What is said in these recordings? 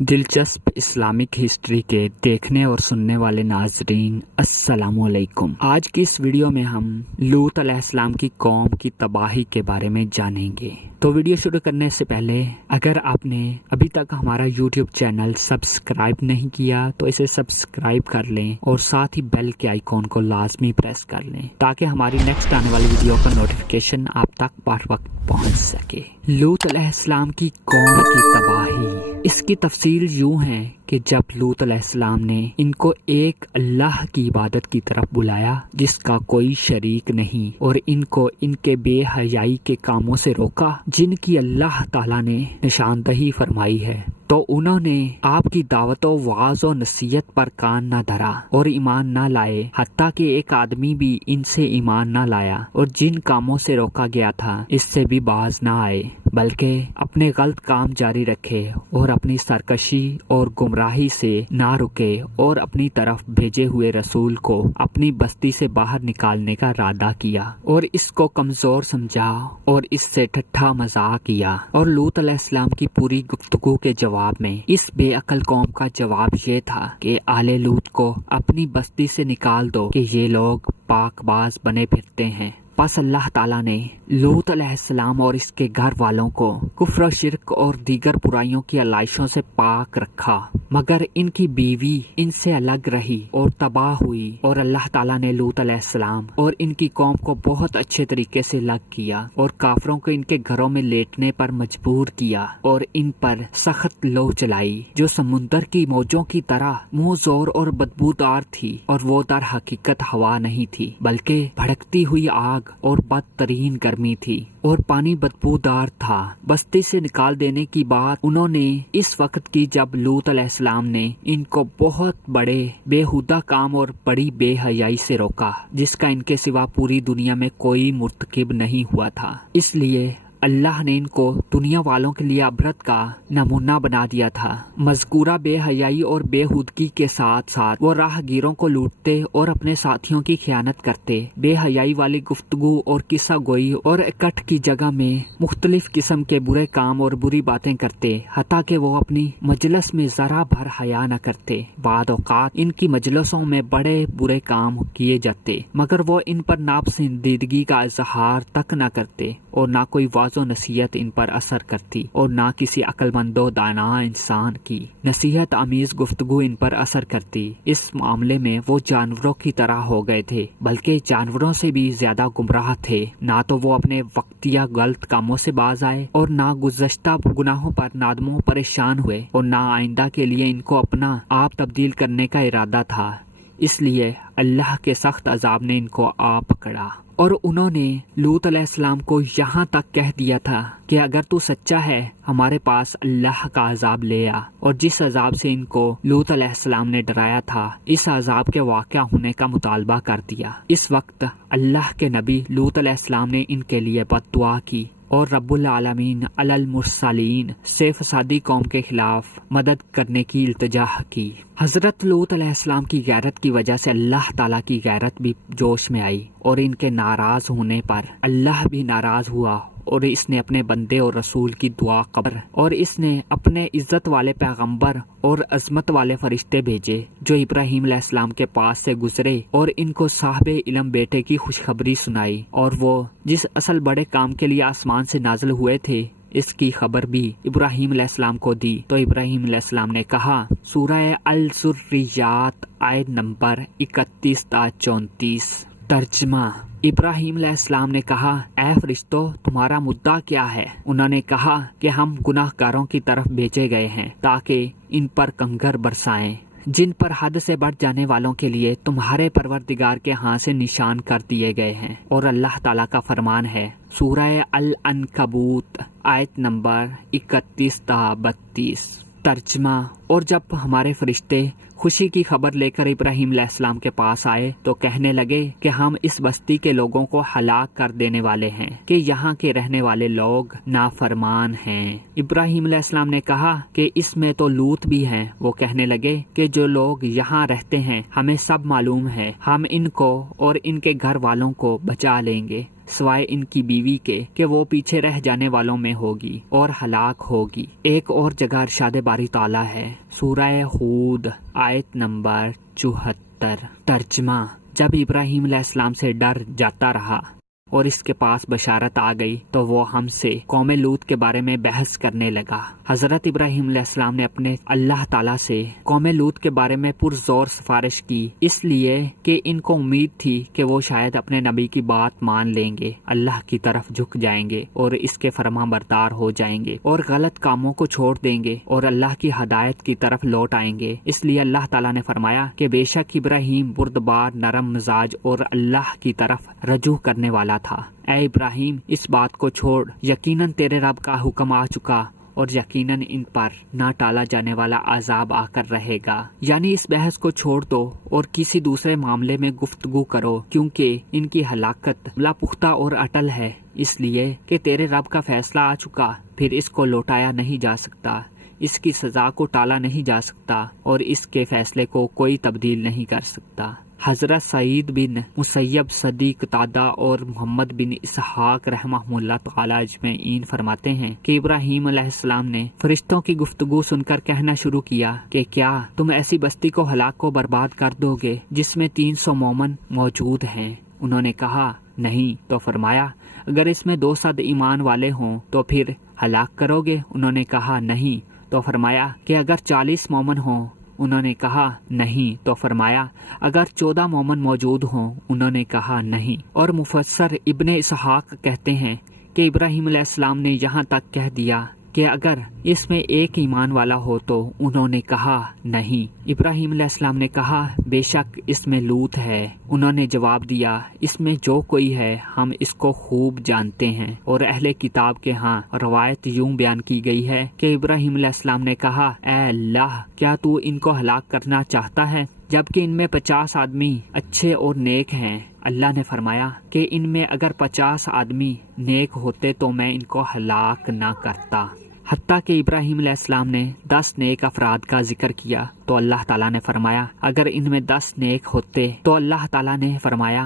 दिलचस्प Islamic history के देखने और सुनने वाले नाजरीन अस्सलाम वालेकुम। आज की इस वीडियो में हम लूत अलैहिस्सलाम की कौम की तबाही के बारे में जानेंगे। तो वीडियो शुरू करने से पहले अगर आपने अभी तक हमारा यूट्यूब चैनल सब्सक्राइब नहीं किया तो इसे सब्सक्राइब कर लें और साथ ही बेल के आइकॉन को लाजमी प्रेस कर लें ताकि हमारी नेक्स्ट आने वाली वीडियो का नोटिफिकेशन आप तक बर वक्त पहुंच सके। लूत अलैहिस्सलाम की कौम की तबाही, इसकी तफसील यूं है कि जब लूत अलैहिस्सलाम ने इनको एक अल्लाह की इबादत की तरफ बुलाया जिसका कोई शरीक नहीं और इनको इनके बेहयाई के कामों से रोका जिनकी अल्लाह ताला ने निशानदही फरमाई है, तो उन्होंने आपकी दावतों वाज और नसीहत पर कान न धरा और ईमान न लाए, हत्ता कि एक आदमी भी इनसे ईमान न लाया और जिन कामों से रोका गया था इससे भी बाज न आए, बल्कि अपने गलत काम जारी रखे और अपनी सरकशी और गुमराही से ना रुके और अपनी तरफ भेजे हुए रसूल को अपनी बस्ती से बाहर निकालने का इरादा किया और इसको कमजोर समझा और इससे ठट्ठा मजाक किया। और लूत अलैहिस्सलाम की पूरी गुफ्तगू के जवाब में इस बेअकल कौम का जवाब ये था कि आले लूत को अपनी बस्ती से निकाल दो कि ये लोग पाकबाज बने फिरते हैं। बस अल्लाह ताला ने लूत अलैहिस्सलाम और इसके घर वालों को कुफ्र, शिर्क और दीगर बुराइयों की आलाइशों से पाक रखा, मगर इनकी बीवी इनसे अलग रही और तबाह हुई और अल्लाह ताला ने लूत अलैहिस्सलाम और इनकी कौम को बहुत अच्छे तरीके से अलग किया और काफरों को इनके घरों में लेटने पर मजबूर किया और इन पर सख्त लो चलाई जो समुंदर की मौजों की तरह मुंह जोर और बदबूदार थी। और वो दर हकीकत हवा नहीं थी बल्कि भड़कती हुई आग और बदतरीन गर्मी थी और पानी बदबूदार था। बस्ती से निकाल देने की बात उन्होंने इस वक्त की जब लूत अलैहिस्सलाम ने इनको बहुत बड़े बेहुदा काम और बड़ी बेहयाई से रोका जिसका इनके सिवा पूरी दुनिया में कोई मुर्तकिब नहीं हुआ था। इसलिए अल्लाह ने इनको दुनिया वालों के लिए अबरत का नमूना बना दिया था। मज़कूरा बेहयाई और बेहुदगी के साथ साथ वो राहगीरों को लूटते और अपने साथियों की खयानत करते, बेहयाई वाली गुफ्तगू और किस्सा गोई और इकट्ठ की जगह में मुख्तलिफ किस्म के बुरे काम और बुरी बातें करते, हत्ता कि वो अपनी मजलिस में जरा भर हया न करते। बाद औकात इनकी मजलिसों में बड़े बुरे काम किए जाते मगर वो इन पर नापसंदीदगी का इजहार तक न करते और ना कोई वाज़ो नसीहत इन पर असर करती और ना किसी अक्लमंदो दाना इंसान की नसीहत आमीज गुफ्तगू इन पर असर करती। इस मामले में वो जानवरों की तरह हो गए थे, बल्कि जानवरों से भी ज्यादा गुमराह थे। ना तो वो अपने वक्तिया गलत कामों से बाज आए और ना गुज़श्ता गुनाहों पर नादमों परेशान हुए और ना आइंदा के लिए इनको अपना आप तब्दील करने का इरादा था। इसलिए अल्लाह के सख्त अजाब ने इनको आ पकड़ा और उन्होंने लूत अलैहिस्सलाम को यहाँ तक कह दिया था कि अगर तू सच्चा है हमारे पास अल्लाह का अजाब ले आ। और जिस अजाब से इनको लूत अलैहिस्सलाम ने डराया था इस अजाब के वाक़या होने का मुतालबा कर दिया। इस वक्त अल्लाह के नबी लूत अलैहिस्सलाम ने इनके लिए बद्दुआ की और रब्बुल आलमीन अलल मुरसलीन से फसादी कौम के खिलाफ मदद करने की इल्तिजा की। हजरत लूत अलैहिस्सलाम की गैरत की वजह से अल्लाह ताला की गैरत भी जोश में आई और इनके नाराज होने पर अल्लाह भी नाराज हुआ और इसने अपने बंदे और रसूल की दुआ कब्र और इसने अपने इज्जत वाले पैगंबर और अजमत वाले फरिश्ते भेजे जो इब्राहीम अलैहिस्सलाम के पास से गुजरे और इनको साहिबे इल्म बेटे की खुशखबरी सुनाई और वो जिस असल बड़े काम के लिए आसमान से नाजिल हुए थे इसकी खबर भी इब्राहीम अलैहिस्सलाम को दी। तो इब्राहीम अलैहिस्सलाम ने कहा, सूरह अल ज़ुर्रियात आयत नंबर 31 ता 34। तर्जमा, इब्राहीम अलैहिस्सलाम ने कहा, ऐ फरिश्तों तुम्हारा मुद्दा क्या है? उन्होंने कहा कि हम गुनाहगारों की तरफ भेजे गए हैं ताकि इन पर कंकर बरसाएं जिन पर हद से बढ़ जाने वालों के लिए तुम्हारे परवरदिगार के हाथ से निशान कर दिए गए हैं। और अल्लाह ताला का फरमान है सूरह अल अनकबूत आयत नंबर 31 ता 32। तर्जमा, और जब हमारे फरिश्ते खुशी की खबर लेकर इब्राहीम अलैहिस्सलाम के पास आए तो कहने लगे कि हम इस बस्ती के लोगों को हलाक कर देने वाले हैं कि यहाँ के रहने वाले लोग नाफरमान हैं। इब्राहीम अलैहिस्सलाम ने कहा कि इसमें तो लूत भी हैं। वो कहने लगे कि जो लोग यहाँ रहते हैं हमें सब मालूम है, हम इनको और इनके घर वालों को बचा लेंगे। سوائے ان کی بیوی کے کہ وہ پیچھے رہ جانے والوں میں ہوگی اور ہلاک ہوگی۔ ایک اور جگہ ارشاد باری تعالیٰ ہے، سورہ ہود آیت نمبر 74۔ ترجمہ: جب ابراہیم علیہ السلام سے ڈر جاتا رہا اور اس کے پاس بشارت آ گئی تو وہ ہم سے قوم لوط کے بارے میں بحث کرنے لگا۔ حضرت ابراہیم علیہ السلام نے اپنے اللہ تعالیٰ سے قوم لوط کے بارے میں پرزور سفارش کی، اس لیے کہ ان کو امید تھی کہ وہ شاید اپنے نبی کی بات مان لیں گے، اللہ کی طرف جھک جائیں گے اور اس کے فرما بردار ہو جائیں گے اور غلط کاموں کو چھوڑ دیں گے اور اللہ کی ہدایت کی طرف لوٹ آئیں گے۔ اس لیے اللہ تعالیٰ نے فرمایا کہ بے شک ابراہیم بردبار، نرم مزاج اور اللہ کی طرف رجوع کرنے والا تھا۔ اے ابراہیم، اس بات کو چھوڑ، یقیناً تیرے رب کا حکم آ چکا اور یقیناً ان پر نہ ٹالا جانے والا عذاب آ کر رہے گا۔ یعنی اس بحث کو چھوڑ دو اور کسی دوسرے معاملے میں گفتگو کرو، کیونکہ ان کی ہلاکت پختہ اور اٹل ہے، اس لیے کہ تیرے رب کا فیصلہ آ چکا، پھر اس کو لوٹایا نہیں جا سکتا، اس کی سزا کو ٹالا نہیں جا سکتا اور اس کے فیصلے کو کوئی تبدیل نہیں کر سکتا۔ حضرت سعید بن مسیب، صدیق، قتادہ اور محمد بن اسحاق رحمہ اللہ تعالی اجمعین فرماتے ہیں کہ ابراہیم علیہ السلام نے فرشتوں کی گفتگو سن کر کہنا شروع کیا کہ کیا تم ایسی بستی کو ہلاک و برباد کر دو گے جس میں 300 مومن موجود ہیں؟ انہوں نے کہا نہیں، تو فرمایا اگر اس میں 200 ایمان والے ہوں تو پھر ہلاک کرو گے؟ انہوں نے کہا نہیں، تو فرمایا کہ اگر 40 مومن ہوں؟ انہوں نے کہا نہیں، تو فرمایا اگر 14 مومن موجود ہوں؟ انہوں نے کہا نہیں۔ اور مفسر ابن اسحاق کہتے ہیں کہ ابراہیم علیہ السلام نے یہاں تک کہہ دیا کہ اگر اس میں ایک ایمان والا ہو تو؟ انہوں نے کہا نہیں۔ ابراہیم علیہ السلام نے کہا بے شک اس میں لوط ہے۔ انہوں نے جواب دیا اس میں جو کوئی ہے ہم اس کو خوب جانتے ہیں۔ اور اہل کتاب کے ہاں روایت یوں بیان کی گئی ہے کہ ابراہیم علیہ السلام نے کہا اے اللہ، کیا تو ان کو ہلاک کرنا چاہتا ہے جبکہ ان میں 50 آدمی اچھے اور نیک ہیں؟ اللہ نے فرمایا کہ ان میں اگر 50 آدمی نیک ہوتے تو میں ان کو ہلاک نہ کرتا۔ حتیٰ کہ ابراہیم علیہ السلام نے 10 نیک افراد کا ذکر کیا تو اللہ تعالیٰ نے فرمایا اگر ان میں 10 نیک ہوتے، تو اللہ تعالیٰ نے فرمایا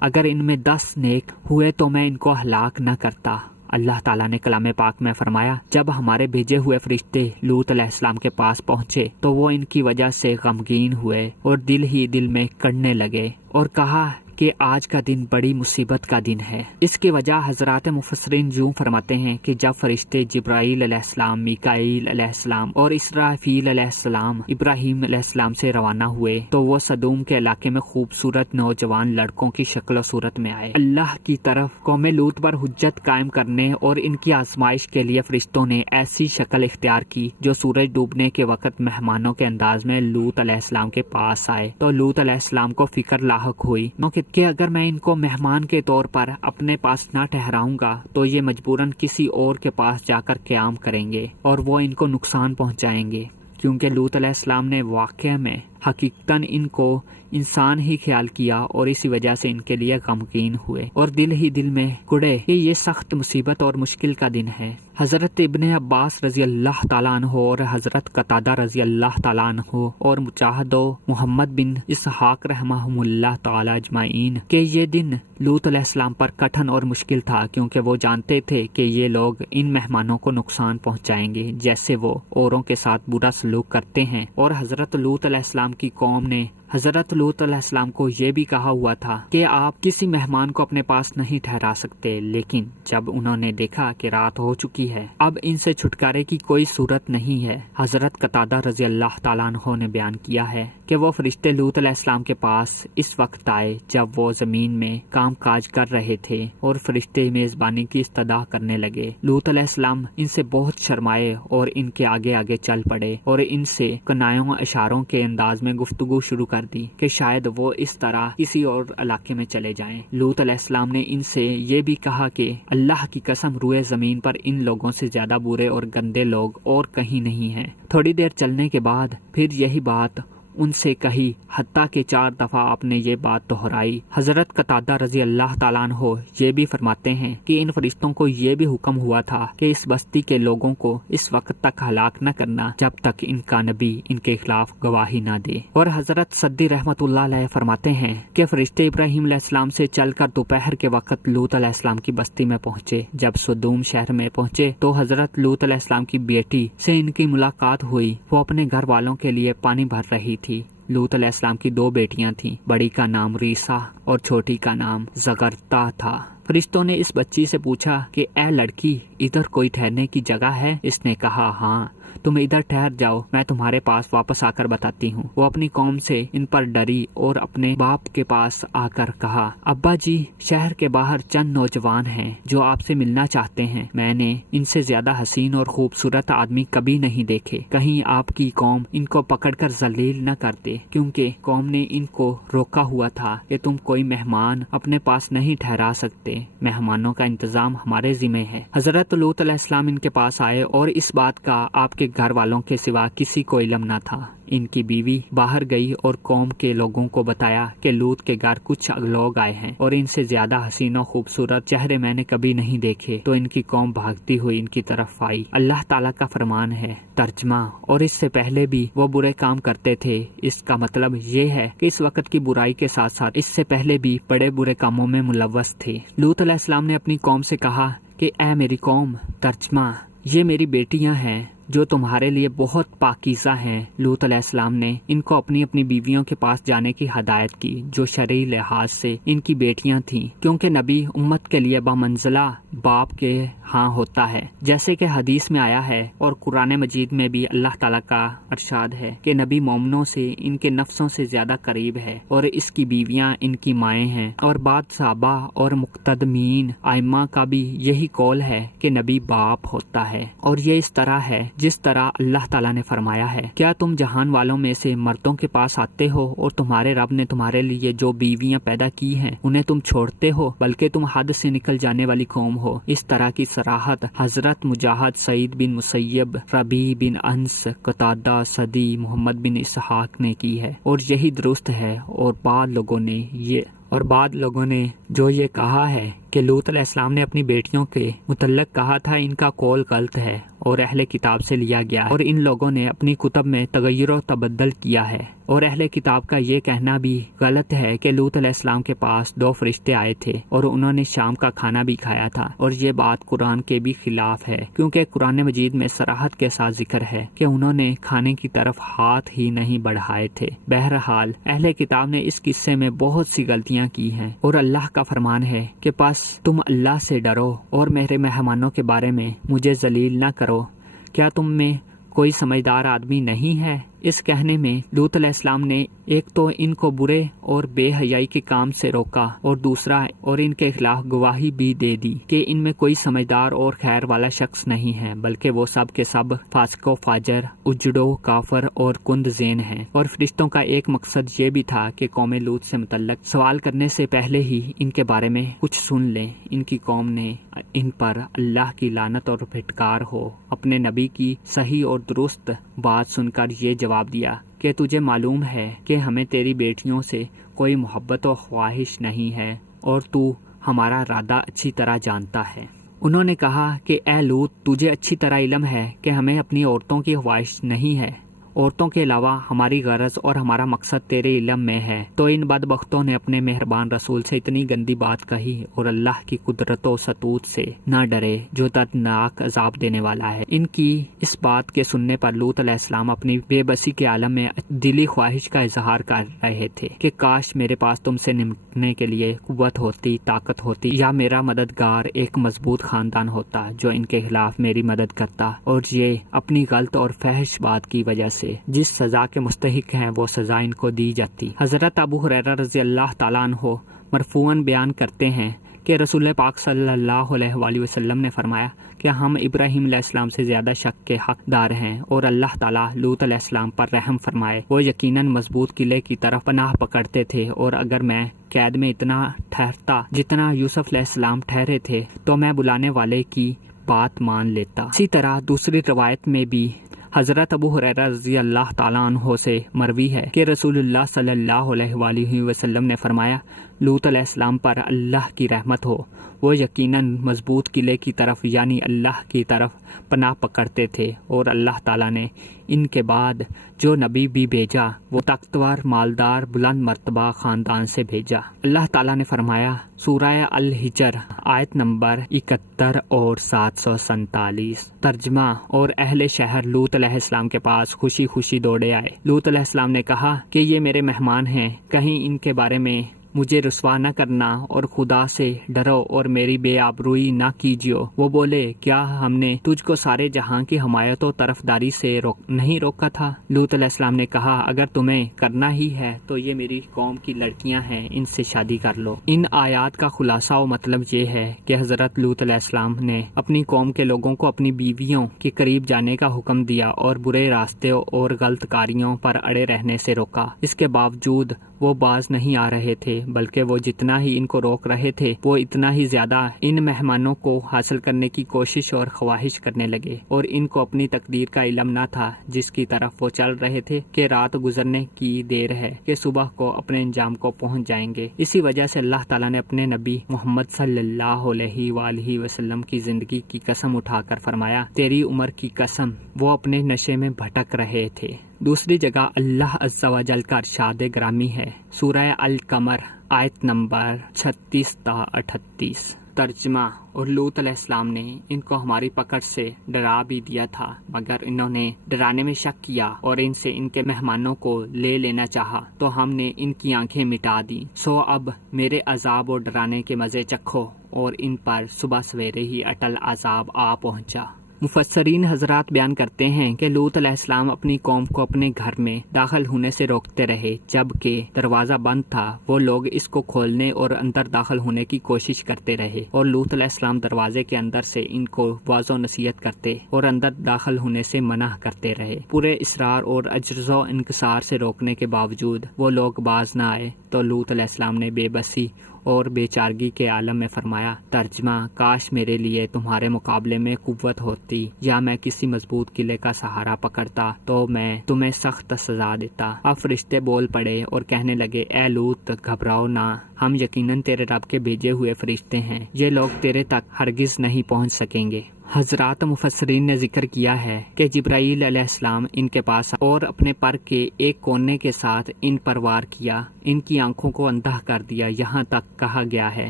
اگر ان میں 10 نیک ہوئے تو میں ان کو ہلاک نہ کرتا۔ اللہ تعالیٰ نے کلام پاک میں فرمایا جب ہمارے بھیجے ہوئے فرشتے لوط علیہ السلام کے پاس پہنچے تو وہ ان کی وجہ سے غمگین ہوئے اور دل ہی دل میں کڑنے لگے اور کہا کہ آج کا دن بڑی مصیبت کا دن ہے۔ اس کی وجہ حضرات مفسرین یوں فرماتے ہیں کہ جب فرشتے جبرائیل علیہ السلام، میکائیل علیہ السلام اور اسرافیل علیہ السلام ابراہیم علیہ السلام سے روانہ ہوئے تو وہ سدوم کے علاقے میں خوبصورت نوجوان لڑکوں کی شکل و صورت میں آئے۔ اللہ کی طرف قوم لوط پر حجت قائم کرنے اور ان کی آزمائش کے لیے فرشتوں نے ایسی شکل اختیار کی جو سورج ڈوبنے کے وقت مہمانوں کے انداز میں لوط علیہ السلام کے پاس آئے تو لوط علیہ السلام کو فکر لاحق ہوئی کہ اگر میں ان کو مہمان کے طور پر اپنے پاس نہ ٹھہراؤں گا تو یہ مجبوراً کسی اور کے پاس جا کر قیام کریں گے اور وہ ان کو نقصان پہنچائیں گے، کیونکہ لوط علیہ السلام نے واقعہ میں حقیقتاً ان کو انسان ہی خیال کیا اور اسی وجہ سے ان کے لیے غمگین ہوئے اور دل ہی دل میں کڑے کہ یہ سخت مصیبت اور مشکل کا دن ہے۔ حضرت ابن عباس رضی اللہ تعالیٰ عنہ اور حضرت قتادہ رضی اللہ تعالیٰ عنہ اور مجاہد و محمد بن اسحاق رحمہم اللہ تعالیٰ اجمعین کہ یہ دن لوط علیہ السلام پر کٹھن اور مشکل تھا، کیونکہ وہ جانتے تھے کہ یہ لوگ ان مہمانوں کو نقصان پہنچائیں گے جیسے وہ اوروں کے ساتھ برا سلوک کرتے ہیں۔ اور حضرت لوط علیہ السلام کی قوم نے حضرت لوط علیہ السلام کو یہ بھی کہا ہوا تھا کہ آپ کسی مہمان کو اپنے پاس نہیں ٹھہرا سکتے، لیکن جب انہوں نے دیکھا کہ رات ہو چکی ہے، اب ان سے چھٹکارے کی کوئی صورت نہیں ہے، حضرت قتادہ رضی اللہ تعالیٰ عنہ نے بیان کیا ہے کہ وہ فرشتے لوط علیہ السلام کے پاس اس وقت آئے جب وہ زمین میں کام کاج کر رہے تھے اور فرشتے میزبانی کی استدعا کرنے لگے۔ لوط علیہ السلام ان سے بہت شرمائے اور ان کے آگے آگے چل پڑے اور ان سے کنایوں اشاروں کے انداز میں گفتگو شروع کر دی کہ شاید وہ اس طرح کسی اور علاقے میں چلے جائیں۔ لوط علیہ السلام نے ان سے یہ بھی کہا کہ اللہ کی قسم روئے زمین پر ان لوگوں سے زیادہ برے اور گندے لوگ اور کہیں نہیں ہیں۔ تھوڑی دیر چلنے کے بعد پھر یہی بات उनसे कही, हत्ता के 4 दफ़ा आपने ये बात दोहराई। हज़रत कतादा रज़ी अल्लाह ताला अन्हो ये भी फरमाते हैं कि इन फरिश्तों को ये भी हुक्म हुआ था कि इस बस्ती के लोगों को इस वक्त तक हलाक न करना जब तक इनका नबी इनके खिलाफ गवाही न दे। और हज़रत सद्दी रहमतुल्लाह अलैह फरमाते हैं कि फरिश्ते इब्राहीम अलैहिस्सलाम से चलकर दोपहर के वक्त लूत अलैहिस्सलाम की बस्ती में पहुंचे। जब सदूम शहर में पहुंचे तो हज़रत लूत अलैहिस्सलाम की बेटी से इनकी मुलाकात हुई। वो अपने घर वालों के लिए पानी भर रही थी। लूत अलैहिस्सलाम की 2 बेटियां थीं। बड़ी का नाम रीसा और छोटी का नाम ज़गरता था। फरिश्तों ने इस बच्ची से पूछा कि ए लड़की, इधर कोई ठहरने की जगह है? इसने कहा, हाँ, तुम इधर ठहर जाओ, मैं तुम्हारे पास वापस आकर बताती हूँ। वो अपनी कौम से इन पर डरी और अपने बाप के पास आकर कहा, अब्बा जी, शहर के बाहर चंद नौजवान हैं जो आपसे मिलना चाहते हैं। मैंने इनसे ज्यादा हसीन और खूबसूरत आदमी कभी नहीं देखे। कहीं आपकी कौम इनको पकड़कर जलील न कर दे, क्योंकि कौम ने इनको रोका हुआ था कि तुम कोई मेहमान अपने पास नहीं ठहरा सकते। मेहमानों का इंतजाम हमारे जिम्मे है। हजरत लूत अलैहिस्सलाम इनके पास आए और इस बात का आपके घर वालों के सिवा किसी को इल्म न था। इनकी बीवी बाहर गई और कौम के लोगों को बताया कि लूत के घर कुछ लोग आए हैं और इनसे ज्यादा हसीन और खूबसूरत चेहरे मैंने कभी नहीं देखे। तो इनकी कौम भागती हुई इनकी तरफ आई। अल्लाह ताला का फरमान है, तर्जमा, और इससे पहले भी वो बुरे काम करते थे। इसका मतलब ये है कि इस वक्त की बुराई के साथ साथ इससे पहले भी बड़े बुरे कामों में मुलव्वस थे। लूत अलैहिस्सलाम ने अपनी कौम से कहा कि ऐ मेरी कौम, तर्जमा, ये मेरी बेटियां हैं जो तुम्हारे लिए बहुत पाकीज़ा हैं। लूत अलैहिस्सलाम ने इनको अपनी अपनी बीवियों के पास जाने की हदायत की जो शरई लिहाज से इनकी बेटियां थीं, क्योंकि नबी उम्मत के लिए बामंज़िला बाप के हाँ होता है, जैसे कि हदीस में आया है। और कुरान मजीद में भी अल्लाह ताला का इरशाद है कि नबी मोमिनों से इनके नफ्सों से ज्यादा करीब है और इसकी बीवियां इनकी माएँ हैं। और बाद साहबा और मुक्तदमीन आइम्मा का भी यही कौल है कि नबी बाप होता है। और ये इस तरह है जिस तरह अल्लाह ताला ने फरमाया है, क्या तुम जहान वालों में से मर्दों के पास आते हो और तुम्हारे रब ने तुम्हारे लिए जो बीवियां पैदा की हैं उन्हें तुम छोड़ते हो, बल्कि तुम हद से निकल जाने वाली कौम हो। इस तरह की सराहत हजरत मुजाहिद, सईद बिन मुसैयब, रबी बिन अंस, कतादा, सदी, मोहम्मद बिन इसहाक ने की है और यही दुरुस्त है। और बाद लोगों ने जो ये कहा है कि लूत अलैहिस्सलाम ने अपनी बेटियों के मुतल्लक कहा था, इनका कौल गलत है और अहले किताब से लिया गया है और इन लोगों ने अपनी कुतब में तगय्युर और तबद्दुल किया है। और अहले किताब का ये कहना भी गलत है कि लूत अलैहिस्सलाम के पास 2 फरिश्ते आए थे और उन्होंने शाम का खाना भी खाया था। और ये बात कुरान के भी खिलाफ है, क्योंकि कुरान मजीद में सराहत के साथ जिक्र है कि उन्होंने खाने की तरफ हाथ ही नहीं बढ़ाए थे। बहरहाल अहले किताब ने इस किस्से में बहुत सी गलतियां की हैं और अल्लाह का फरमान है कि बस तुम अल्लाह से डरो और मेरे मेहमानों के बारे में मुझे जलील न करो। क्या तुम में कोई समझदार आदमी नहीं है? इस कहने में लूत अलैहिस्सलाम ने एक तो इनको बुरे और बेहयाई के काम से रोका और दूसरा और इनके खिलाफ गवाही भी दे दी कि इनमें कोई समझदार और खैर वाला शख्स नहीं है, बल्कि वो सब के सब फासिको, फाजर, उजड़ो, काफर और कुंदज़ेन हैं। और फरिश्तों का एक मकसद ये भी था कि कौम लूत से मुतल्लक सवाल करने से पहले ही इनके बारे में कुछ सुन लें। इनकी कौम ने इन पर अल्लाह की लानत और फिटकार हो। अपने नबी की सही और दुरुस्त बात सुनकर ये जवाब दिया कि तुझे मालूम है कि हमें तेरी बेटियों से कोई मोहब्बत और ख्वाहिश नहीं है और तू हमारा इरादा अच्छी तरह जानता है। उन्होंने कहा कि ए लूत, तुझे अच्छी तरह इल्म है कि हमें अपनी औरतों की ख्वाहिश नहीं है। औरतों के अलावा हमारी गरज और हमारा मकसद तेरे इल्म में है। तो इन बदबख्तों ने अपने मेहरबान रसूल से इतनी गंदी बात कही और अल्लाह की कुदरत और सतूत से न डरे जो दर्दनाक अजाब देने वाला है। इनकी इस बात के सुनने पर लूत अलैहिस्सलाम अपनी बेबसी के आलम में दिली ख्वाहिश का इजहार कर रहे थे कि काश मेरे पास तुमसे निपटने के लिए कुव्वत होती, ताकत होती, या मेरा मददगार एक मजबूत खानदान होता जो इनके खिलाफ मेरी मदद करता और ये अपनी गलत और फहश बात की वजह से जिस सजा के मुस्तहिक हैं वो सजा इनको दी जाती। हजरत अबू हुरैरा रज़ी अल्लाह ताला अन्हु मरफूअन बयान करते हैं कि रसूल पाक सल्लल्लाहु अलैहि वसल्लम ने फरमाया कि हम इब्राहीम अलैहिस्सलाम से ज्यादा शक के हकदार हैं और अल्लाह ताला लूत अलैहिस्सलाम पर रहम फरमाए। वो यकीनन मजबूत किले की तरफ पनाह पकड़ते थे और अगर मैं कैद में इतना ठहरता जितना यूसुफ अलैहिस्सलाम ठहरे थे तो मैं बुलाने वाले की बात मान लेता। इसी तरह दूसरी रवायत में भी حضرت ابو ہریرہ رضی اللہ تعالیٰ عنہ سے مروی ہے کہ رسول اللہ صلی اللہ علیہ وآلہ وسلم نے فرمایا، لوط علیہ السلام پر اللہ کی رحمت ہو، وہ یقیناً مضبوط قلعے کی طرف یعنی اللہ کی طرف پناہ پکڑتے تھے، اور اللہ تعالیٰ نے ان کے بعد جو نبی بھی بھیجا وہ طاقتور، مالدار، بلند مرتبہ خاندان سے بھیجا۔ اللہ تعالیٰ نے فرمایا، سورہ الحجر آیت نمبر 71 اور 747، ترجمہ: اور اہل شہر لوط علیہ السلام کے پاس خوشی خوشی دوڑے آئے۔ لوط علیہ السلام نے کہا کہ یہ میرے مہمان ہیں، کہیں ان کے بارے میں مجھے رسوا نہ کرنا اور خدا سے ڈرو اور میری بے آبروئی نہ کیجیو۔ وہ بولے، کیا ہم نے تجھ کو سارے جہاں کی حمایت و طرفداری سے نہیں روکا تھا؟ لوط علیہ السلام نے کہا، اگر تمہیں کرنا ہی ہے تو یہ میری قوم کی لڑکیاں ہیں، ان سے شادی کر لو۔ ان آیات کا خلاصہ و مطلب یہ ہے کہ حضرت لوط علیہ السلام نے اپنی قوم کے لوگوں کو اپنی بیویوں کے قریب جانے کا حکم دیا اور برے راستے اور غلط کاریوں پر اڑے رہنے سے روکا۔ اس کے باوجود وہ باز نہیں آ رہے تھے، بلکہ وہ جتنا ہی ان کو روک رہے تھے وہ اتنا ہی زیادہ ان مہمانوں کو حاصل کرنے کی کوشش اور خواہش کرنے لگے، اور ان کو اپنی تقدیر کا علم نہ تھا جس کی طرف وہ چل رہے تھے کہ رات گزرنے کی دیر ہے کہ صبح کو اپنے انجام کو پہنچ جائیں گے۔ اسی وجہ سے اللہ تعالیٰ نے اپنے نبی محمد صلی اللہ علیہ وآلہ وسلم کی زندگی کی قسم اٹھا کر فرمایا، تیری عمر کی قسم، وہ اپنے نشے میں بھٹک رہے تھے۔ دوسری جگہ اللہ عز و جل کا ارشاد گرامی ہے، سورہ القمر آیت نمبر 36 تا 38، ترجمہ: اور لوط علیہ السلام نے ان کو ہماری پکڑ سے ڈرا بھی دیا تھا، مگر انہوں نے ڈرانے میں شک کیا اور ان سے ان کے مہمانوں کو لے لینا چاہا، تو ہم نے ان کی آنکھیں مٹا دیں۔ سو اب میرے عذاب اور ڈرانے کے مزے چکھو، اور ان پر صبح سویرے ہی اٹل عذاب آ پہنچا۔ مفسرین حضرات بیان کرتے ہیں کہ لوط علیہ السلام اپنی قوم کو اپنے گھر میں داخل ہونے سے روکتے رہے، جبکہ دروازہ بند تھا۔ وہ لوگ اس کو کھولنے اور اندر داخل ہونے کی کوشش کرتے رہے، اور لوط علیہ السلام دروازے کے اندر سے ان کو واضح نصیحت کرتے اور اندر داخل ہونے سے منع کرتے رہے۔ پورے اصرار اور عجز و انکسار سے روکنے کے باوجود وہ لوگ باز نہ آئے، تو لوط علیہ السلام نے بے بسی اور بے چارگی کے عالم میں فرمایا، ترجمہ: کاش میرے لیے تمہارے مقابلے میں قوت ہوتی، یا میں کسی مضبوط قلعے کا سہارا پکڑتا تو میں تمہیں سخت سزا دیتا۔ اب فرشتے بول پڑے اور کہنے لگے، اے لوط، گھبراؤ نہ، ہم یقیناً تیرے رب کے بھیجے ہوئے فرشتے ہیں، یہ لوگ تیرے تک ہرگز نہیں پہنچ سکیں گے۔ حضرات مفسرین نے ذکر کیا ہے کہ جبرائیل علیہ السلام ان کے پاس اور اپنے پر کے ایک کونے کے ساتھ ان پر وار کیا، ان کی آنکھوں کو اندھا کر دیا، یہاں تک کہا گیا ہے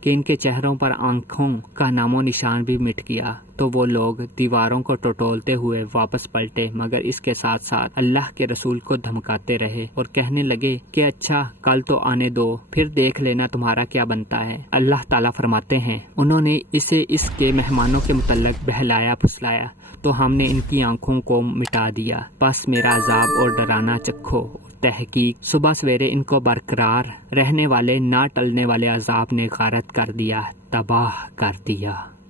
کہ ان کے چہروں پر آنکھوں کا نام و نشان بھی مٹ گیا۔ تو وہ لوگ دیواروں کو ٹٹولتے ہوئے واپس پلٹے، مگر اس کے ساتھ ساتھ اللہ کے رسول کو دھمکاتے رہے اور کہنے لگے کہ اچھا، کل تو آنے دو، پھر دیکھ لینا تمہارا کیا بنتا ہے۔ اللہ تعالیٰ فرماتے ہیں، انہوں نے اسے اس کے مہمانوں کے متعلق بہلایا پھسلایا تو ہم نے ان کی آنکھوں کو مٹا دیا، بس میرا عذاب اور ڈرانا چکھو۔ تحقیق صبح سویرے ان کو برقرار رہنے والے نہ ٹلنے والے عذاب نے غارت کر دیا، تباہ کر دیا۔